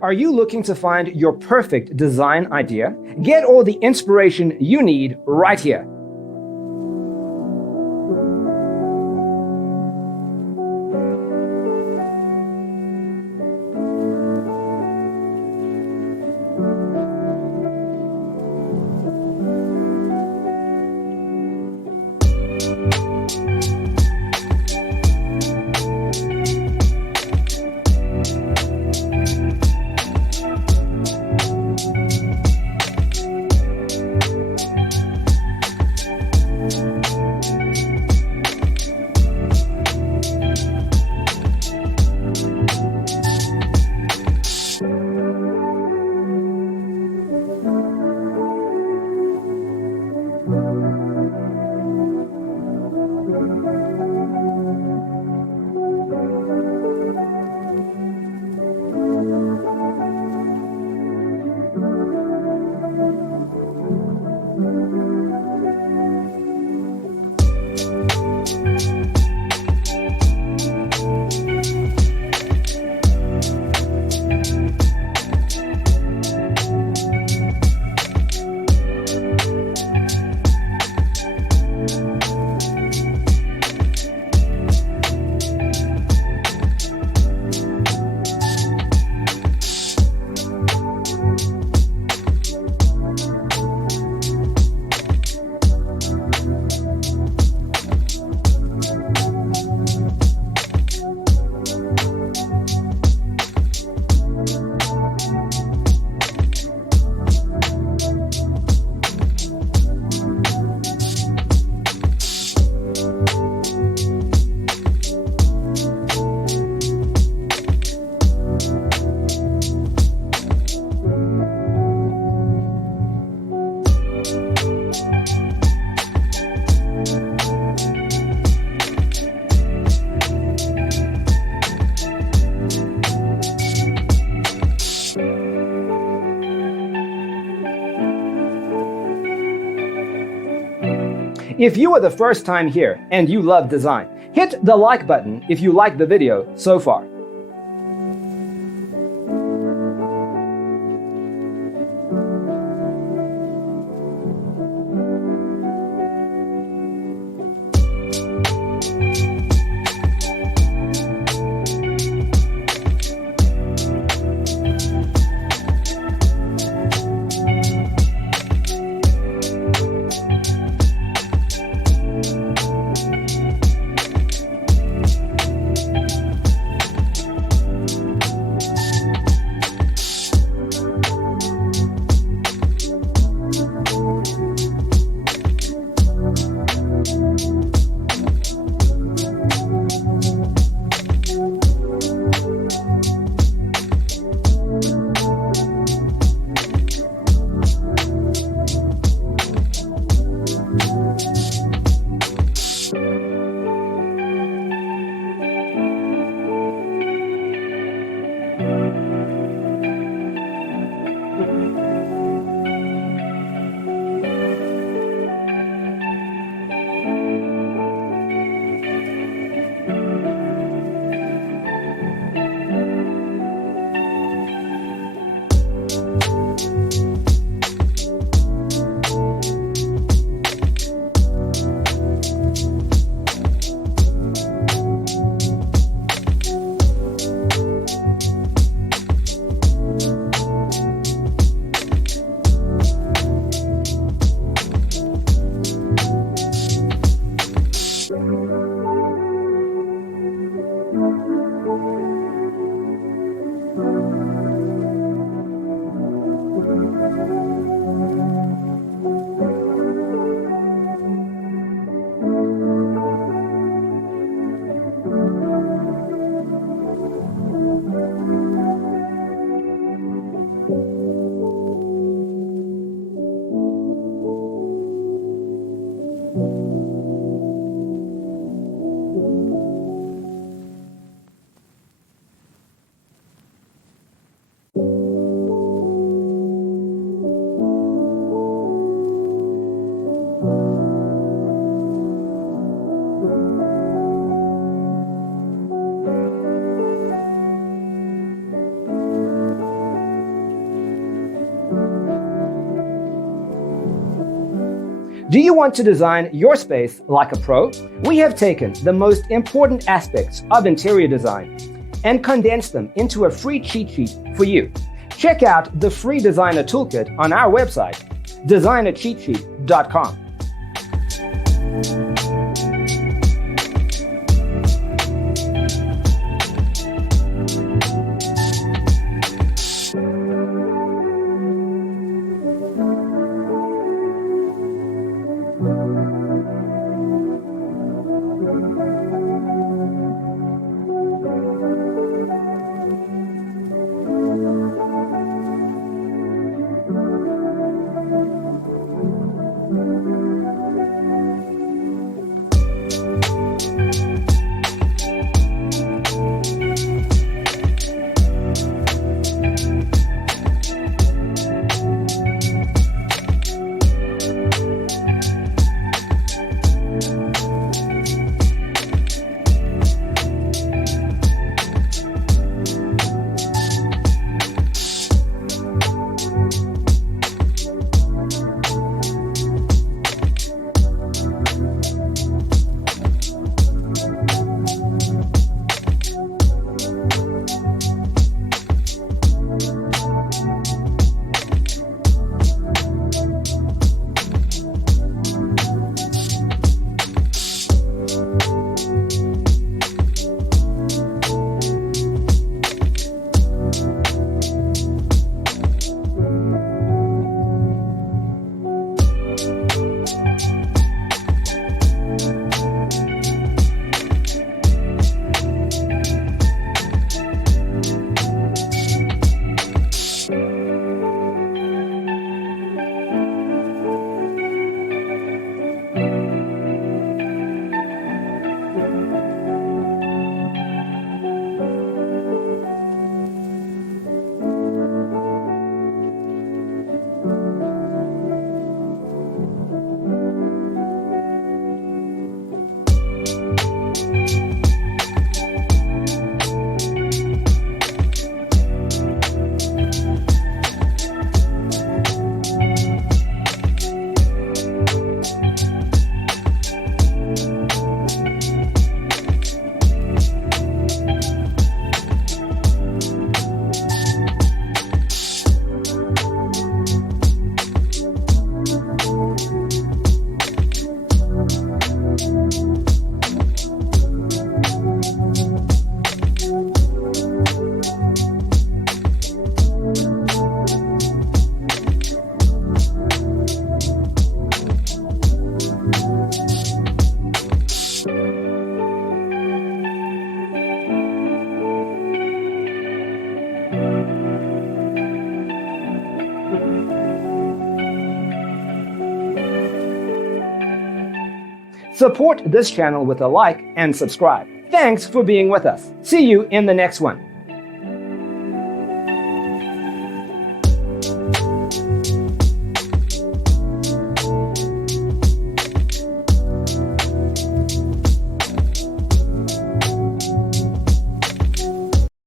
Are you looking to find your perfect design idea? Get all the inspiration you need right here. If you are the first time here and you love design, hit the like button if you like the video so far. Do you want to design your space like a pro? We have taken the most important aspects of interior design and condensed them into a free cheat sheet for you. Check out the free designer toolkit on our website, designercheatsheet.com. Support this channel with a like and subscribe. Thanks for being with us. See you in the next one.